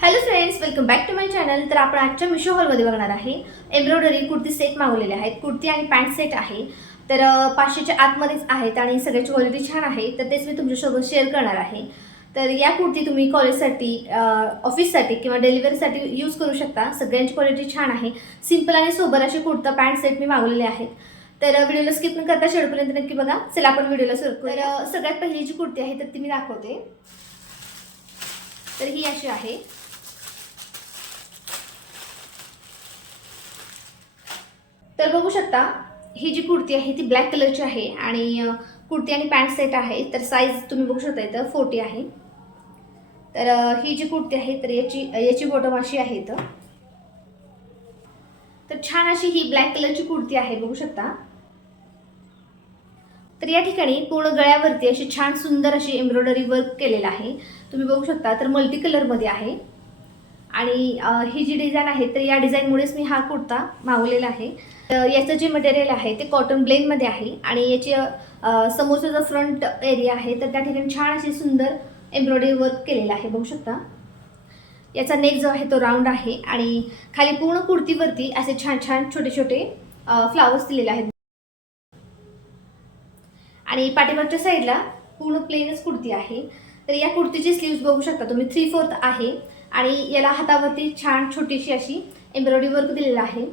Hello friends, welcome back to my channel. तर आपण आजच्या मिशो हॉलमध्ये बघणार आहे एम्ब्रॉयडरी कुर्ती सेट मागवलेले आहेत। कुर्ती आणि पॅन्ट सेट आहे। तर 500च्या आतमध्येच आहेत आणि सगळ्याची क्वालिटी छान आहे। तर तेच मी तुमच्यासोबत शेअर करणार आहे। तर या कुर्ती तुम्ही कॉलेजसाठी, ऑफिससाठी किंवा डिलिव्हरीसाठी यूज करू शकता। सगळ्यांची क्वालिटी छान आहे। सिंपल आणि सोबर असे कुर्ता पॅन्ट सेट मी मागवलेले आहेत। तर व्हिडिओला स्किप न करता शेवटपर्यंत नक्की बघा। चला आपण व्हिडिओला सुरू करूया। तर सगळ्यात पहिली जी कुर्ती आहे तर ती मी दाखवते। तर ही अशी आहे। तर बघू शकता ही जी कुर्ती आहे ती ब्लॅक कलरची आहे आणि कुर्ती आणि पॅन्ट सेट आहे। तर साईज तुम्ही बघू शकता इथं 40 आहे। तर ही जी कुर्ती आहे तर याची बॉटम अशी आहे तर छान अशी ही ब्लॅक कलरची कुर्ती आहे, बघू शकता। तर या ठिकाणी पूर्ण गळ्यावरती अशी छान सुंदर अशी एम्ब्रॉयडरी वर्क केलेलं आहे, तुम्ही बघू शकता। तर मल्टी कलरमध्ये आहे आणि ही जी डिझाईन आहे तर या डिझाईनमुळेच मी हा कुर्ता मागवलेला आहे। याचं जे मटेरियल आहे ते कॉटन ब्लेंडमध्ये आहे आणि याची समोरचा जो फ्रंट एरिया आहे तर त्या ठिकाणी छान अशी सुंदर एम्ब्रॉयडरी वर्क केलेलं आहे, बघू शकता। याचा नेक जो आहे तो राऊंड आहे आणि खाली पूर्ण कुर्तीवरती असे छान छान छोटे छोटे फ्लावर्स दिलेले आहेत आणि पाठीमागच्या साईडला पूर्ण प्लेनच कुर्ती आहे। तर या कुर्तीची स्लीव्स बघू शकता तुम्ही 3/4 आहे आणि याला हातावरती छान छोटीशी अशी एम्ब्रॉयडरी वर्क दिलेला आहे।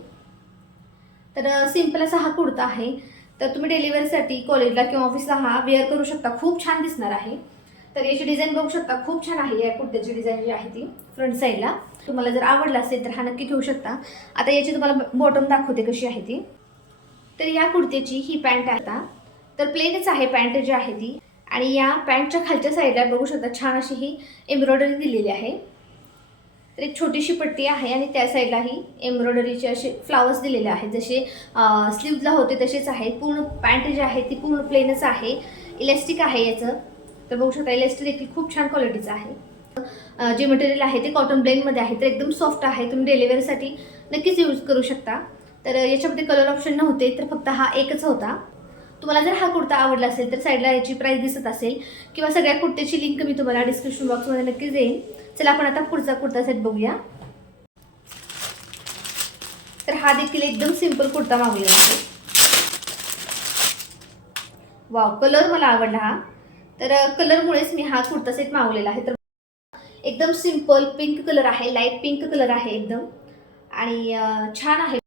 तर सिंपल असा हा कुर्ता आहे। तर तुम्ही डिलिव्हरीसाठी, कॉलेजला किंवा ऑफिसला हा वेअर करू शकता, खूप छान दिसणार आहे। तर याची डिझाईन बघू शकता, खूप छान आहे। या कुर्त्याची डिझाईन जी आहे ती फ्रंट साईडला तुम्हाला जर आवडला असेल तर हा नक्की घेऊ शकता। आता याची तुम्हाला बॉटम दाखवते कशी आहे ती। तर या कुर्तीची ही पॅन्ट आहे, तर प्लेनच आहे पॅन्ट जी आहे ती आणि या पॅन्टच्या खालच्या साईडला बघू शकता छान अशी ही एम्ब्रॉयडरी दिलेली आहे। तर एक छोटीशी पट्टी आहे आणि त्या साईडलाही एम्ब्रॉयडरीचे असे फ्लावर्स दिलेले आहेत, जसे स्लीव्हला होते तसेच आहेत। पूर्ण पॅन्ट जी आहे ती पूर्ण प्लेनच आहे, इलास्टिक आहे याचं। तर बघू शकता इलास्टिक देखील खूप छान क्वालिटीचं आहे। जे मटेरियल आहे ते कॉटन ब्लेंडमध्ये आहे, तर एकदम सॉफ्ट आहे। तुम्ही डिलिव्हरीसाठी नक्कीच यूज करू शकता। तर याच्यामध्ये कलर ऑप्शन नव्हते, तर फक्त हा एकच होता। तुम्हाला जर हा कुर्ता आवडला असेल तर साईडला याची प्राइस दिसत असेल किंवा सगळ्या कुर्त्याची लिंक मी तुम्हाला डिस्क्रिप्शन बॉक्समध्ये नक्कीच देईन। चला आपण आता पुढचा कुर्ता सेट बघूया। तर हा देखील एकदम सिंपल कुर्ता मागवलेला आहे। वाव, कलर मला आवडला हा। तर कलरमुळेच मी हा कुर्ता सेट मागवलेला आहे। तर एकदम सिंपल पिंक कलर आहे, लाईट पिंक कलर आहे एकदम आणि छान आहे।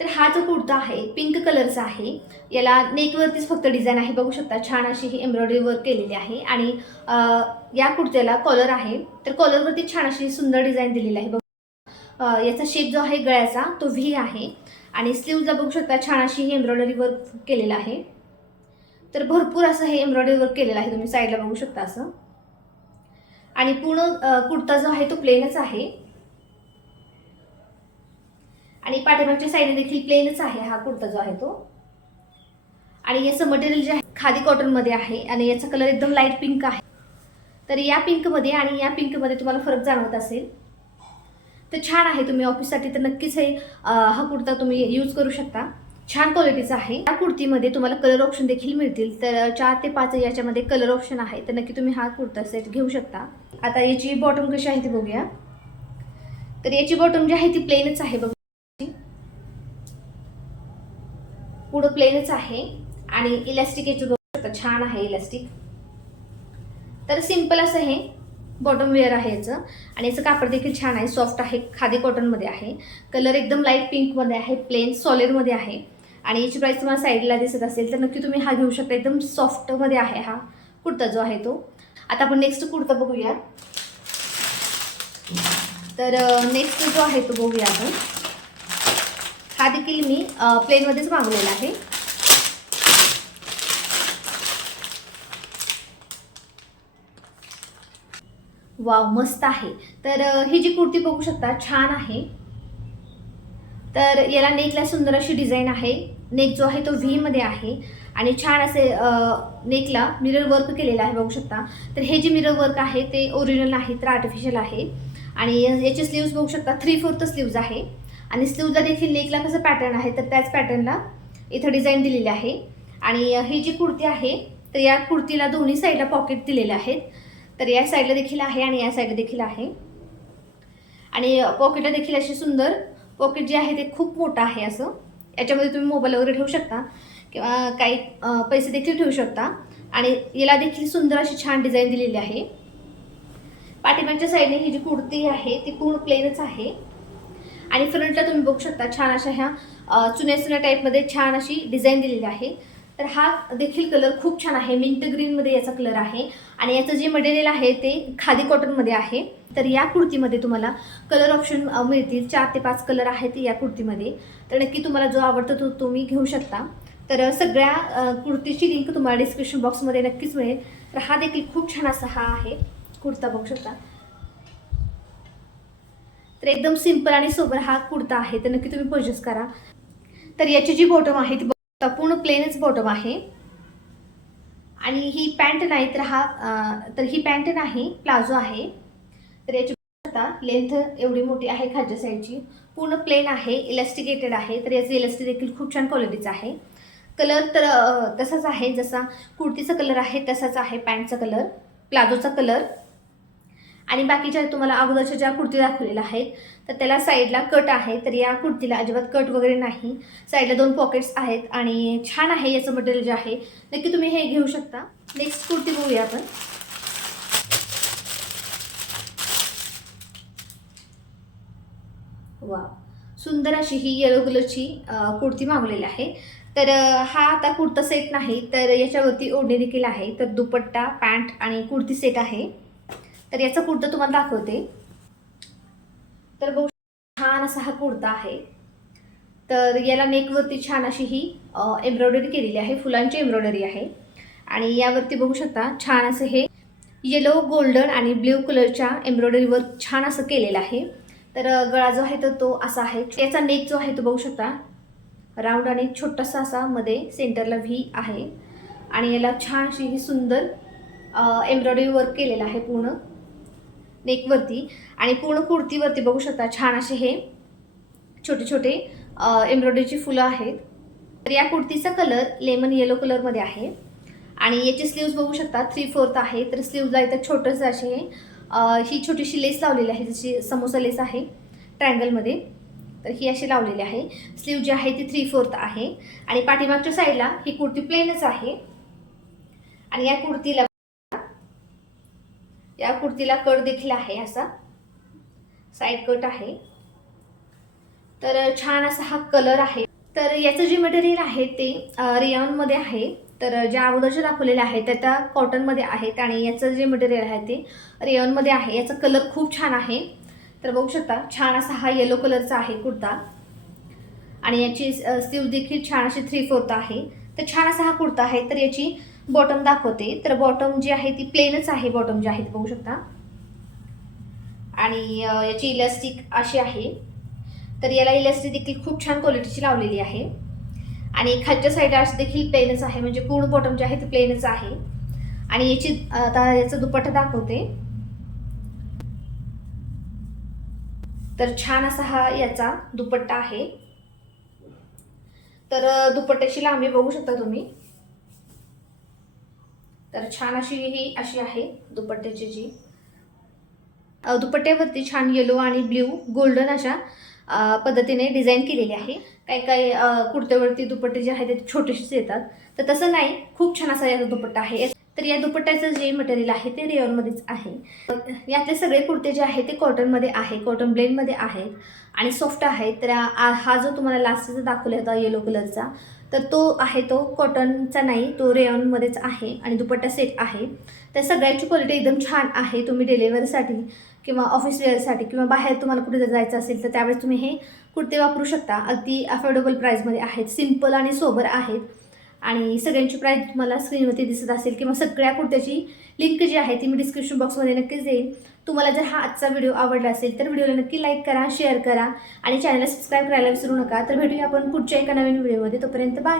तर हा जो कुर्ता आहे पिंक कलरचा आहे। याला नेकवरतीच फक्त डिझाईन आहे, बघू शकता। छान अशी ही एम्ब्रॉयडरी वर्क केलेली आहे आणि या कुर्त्याला कॉलर आहे, तर कॉलरवरती छान अशी सुंदर डिझाईन दिलेली आहे। याचा शेप जो आहे गळ्याचा तो व्ही आहे आणि स्लीव्हला बघू शकता छान अशी ही एम्ब्रॉयडरी वर्क केलेलं आहे। तर भरपूर असं हे एम्ब्रॉयडरी वर्क केलेलं आहे, तुम्ही साईडला बघू शकता असं। आणि पूर्ण कुर्ता जो आहे तो प्लेनच आहे आणि पाठीमागच्या साईडने देखील प्लेनच आहे हा कुर्ता जो आहे तो। आणि याचं मटेरियल जे आहे खादी कॉटनमध्ये आहे आणि याचा कलर एकदम लाईट पिंक आहे। तर या पिंकमध्ये आणि या पिंकमध्ये तुम्हाला फरक जाणवत असेल तर छान आहे। तुम्ही ऑफिससाठी तर नक्कीच हा कुर्ता तुम्ही यूज करू शकता, छान क्वालिटीचा आहे। या कुर्तीमध्ये तुम्हाला कलर ऑप्शन देखील मिळतील, तर 4 ते 5 याच्यामध्ये कलर ऑप्शन आहे, तर नक्की तुम्ही हा कुर्ता सेट घेऊ शकता। आता याची बॉटम कशी आहे ती बघूया। तर याची बॉटम जी आहे ती प्लेनच आहे, बघू पुढं प्लेनच आहे आणि इलास्टिक याची बघू शकता छान आहे इलास्टिक। तर सिंपल असं हे बॉटम वेअर आहे याचं आणि याचं कापड देखील छान आहे, सॉफ्ट आहे, खादी कॉटनमध्ये आहे। कलर एकदम लाईट पिंकमध्ये आहे, प्लेन सॉलिडमध्ये आहे आणि याची प्राइस तुम्हाला साईडला दिसत असेल तर नक्की तुम्ही हा घेऊ शकता। एकदम सॉफ्टमध्ये आहे हा कुर्ता जो आहे तो। आता आपण नेक्स्ट कुर्ता बघूया। तर नेक्स्ट जो आहे तो बघूया आपण। हा देखील मी प्लेनमध्येच मागवलेला आहे। वाव, मस्त आहे। तर ही जी कुर्ती बघू शकता छान आहे। तर याला नेकला सुंदर अशी डिझाईन आहे। नेक जो आहे तो व्ही मध्ये आहे आणि छान असे नेकला मिरर वर्क केलेला आहे, बघू शकता। तर हे जे मिरर वर्क आहे ते ओरिजिनल नाही तर आर्टिफिशियल आहे आणि याचे स्लीव्स बघू शकता 3/4 स्लीव्ज आहे आणि स्लीव्हला देखील नेकला कसं पॅटर्न आहे तर त्याच पॅटर्नला इथं डिझाईन दिलेली आहे। आणि ही जी कुर्ती आहे तर या कुर्तीला दोन्ही साईडला पॉकेट दिलेले आहेत। तर या साईडला देखील आहे आणि या साईडला देखील आहे. आणि पॉकेटला देखील अशी सुंदर पॉकेट जे आहे ते खूप मोठं आहे असं. याच्यामध्ये तुम्ही मोबाईल वगैरे ठेवू शकता किंवा काही पैसे देखील ठेवू शकता. आणि याला देखील सुंदर अशी छान डिझाईन दिलेली आहे. पाठीमागच्या साईडने ही जी कुर्ती आहे ती पूर्ण प्लेनच आहे. आणि फ्रंटला तुम्ही बघू शकता छान अशा ह्या चुन्या टाईपमध्ये छान अशी डिझाईन दिलेली आहे. तर हा देखील कलर खूप छान आहे. मिंट ग्रीनमध्ये याचा कलर आहे आणि याचं जे मटेरियल आहे ते खादी कॉटनमध्ये आहे. तर या कुर्तीमध्ये तुम्हाला कलर ऑप्शन मिळतील. 4 ते 5 कलर आहेत या कुर्तीमध्ये. तर नक्की तुम्हाला जो आवडतो तो तुम्ही घेऊ शकता. तर सगळ्या कुर्तीची लिंक तुम्हाला डिस्क्रिप्शन बॉक्समध्ये नक्कीच मिळेल. तर हा देखील खूप छान असा हा आहे कुर्ता, बघू शकता. तर एकदम सिंपल आणि सोबर हा कुर्ता आहे. तर नक्की तुम्ही परचेस करा. तर याची जी बॉटम आहे ती पूर्ण प्लेनच बॉटम आहे. आणि ही पॅन्ट नाही तर ही पॅन्ट नाही, प्लाझो आहे. तर याची लेंथ एवढी मोठी आहे खालच्या साईडची. पूर्ण प्लेन आहे, इलास्टिकेटेड आहे. तर याचं इलास्टिक देखील खूप छान क्वालिटीचं आहे. कलर तर तसाच आहे, जसा कुर्तीचा कलर आहे तसाच आहे पॅन्टचा कलर, प्लाझोचा कलर. आणि बाकीच्या तुम्हाला अगोदरच्या ज्या कुर्ती दाखवलेल्या आहेत तर त्याला साईडला कट आहे. तर या कुर्तीला अजिबात कट वगैरे नाही. साईडला 2 पॉकेट्स आहेत आणि छान आहे याचं मटेरियल जे आहे. नक्की तुम्ही हे घेऊ शकता. नेक्स्ट कुर्ती बघूया आपण. वा, सुंदर अशी ही येलो कलरची कुर्ती मागवलेली आहे. तर हा आता कुर्ता सेट नाही, तर याच्यावरती ओढणी देखील आहे. तर दुपट्टा, पॅन्ट आणि कुर्ती सेट आहे. तर याचा कुर्ता तुम्हाला दाखवते. तर बघू, छान असा हा कुर्ता आहे. तर याला नेकवरती छान अशी ही एम्ब्रॉयडरी केलेली आहे, फुलांची एम्ब्रॉयडरी आहे. आणि यावरती बघू शकता छान असं हे येलो, गोल्डन आणि ब्ल्यू कलरच्या एम्ब्रॉयडरीवर छान असं केलेलं आहे. तर गळा जो आहे तर तो असा आहे. याचा नेक जो आहे तो बघू शकता राऊंड आणि छोटासा असा मध्ये सेंटरला व्ही आहे. आणि याला छान अशी ही सुंदर एम्ब्रॉयडरी वर्क केलेलं आहे पूर्ण नेकवरती. आणि पूर्ण कुर्तीवरती बघू शकता छान असे हे छोटे छोटे एम्ब्रॉयडरीची फुलं आहेत. तर या कुर्तीचा कलर लेमन येलो कलरमध्ये आहे. आणि याची स्लीव्ज बघू शकता 3/4 आहे. तर स्लीव्जला इथं छोटंसं असे ही छोटीशी लेस लावलेली आहे, जशी समोसा लेस आहे ट्रायंगलमध्ये. तर ही अशी लावलेली आहे. स्लीव जी आहे ती 3/4 आहे. आणि पाठीमागच्या साईडला ही कुर्ती प्लेनच आहे. आणि या कुर्तीला कट देखील आहे, असा साईड कट आहे. तर छान असा हा कलर आहे. तर याचं जे मटेरियल आहे ते रेयॉनमध्ये आहे. तर ज्या अगोदरच्या दाखवलेल्या आहेत त्या कॉटनमध्ये आहेत आणि याचं जे मटेरियल आहे ते रेयॉनमध्ये आहे. याचा कलर खूप छान आहे. तर बघू शकता छान असा हा येलो कलरचा आहे कुर्ता. आणि याची स्लीव देखील छान अशी 3/4 आहे. तर छान असा हा कुर्ता आहे. तर याची बॉटम दाखवते. तर बॉटम जी आहे ती प्लेनच आहे. बॉटम जी आहे ती बघू शकता. आणि याची इलास्टिक अशी आहे. तर याला इलास्टिक देखील खूप छान क्वालिटीची लावलेली आहे. आणि खालच्या साईडला अशी देखील प्लेनच आहे, म्हणजे पूर्ण बॉटम जी आहे ती प्लेनच आहे. आणि याची आता याचा दुपट्टा दाखवते. तर छान असा हा याचा दुपट्टा आहे. तर दुपट्ट्याची लांबी बघू शकता तुम्ही. तर छान अशी ही अशी आहे दुपट्ट्याची जी दुपट्ट्यावरती छान येलो आणि ब्ल्यू गोल्डन अशा पद्धतीने डिझाईन केलेली आहे. काही कुर्त्यावरती दुपट्टे जे आहेत ते छोटेसेच येतात, तर तसं नाही, खूप छान असा याचा दुपट्टा आहे. तर या दुपट्ट्याचं जे मटेरियल आहे ते रेयॉनमध्येच आहे. यातले सगळे कुर्ते जे आहेत ते कॉटनमध्ये आहे, कॉटन ब्लेंडमध्ये आहेत आणि सॉफ्ट आहेत. तर हा जो तुम्हाला लास्टचा दाखवला होता येलो कलरचा, तर तो आहे तो कॉटनचा नाही, तो रेयॉनमध्येच आहे आणि दुपट्टा सेट आहे. तर सगळ्यांची क्वालिटी एकदम छान आहे. तुम्ही डेलिव्हरीसाठी किंवा ऑफिस वेअरसाठी किंवा बाहेर तुम्हाला कुठे जायचं असेल तर त्यावेळेस तुम्ही हे कुर्ते वापरू शकता. अगदी अफोर्डेबल प्राईसमध्ये आहेत, सिम्पल आणि सोबर आहेत. आणि सगळ्यांची प्राईस तुम्हाला स्क्रीनवरती दिसत असेल किंवा सगळ्या कुर्त्याची लिंक जी आहे ती मी डिस्क्रिप्शन बॉक्समध्ये नक्कीच देईन. तुम्हाला जर हा आजचा व्हिडिओ आवडला असेल तर व्हिडिओला नक्की लाईक करा, शेअर करा आणि चॅनलला सबस्क्राईब करायला विसरू नका. तर भेटूया आपण पुढच्या एका नवीन व्हिडिओमध्ये. तोपर्यंत बाय.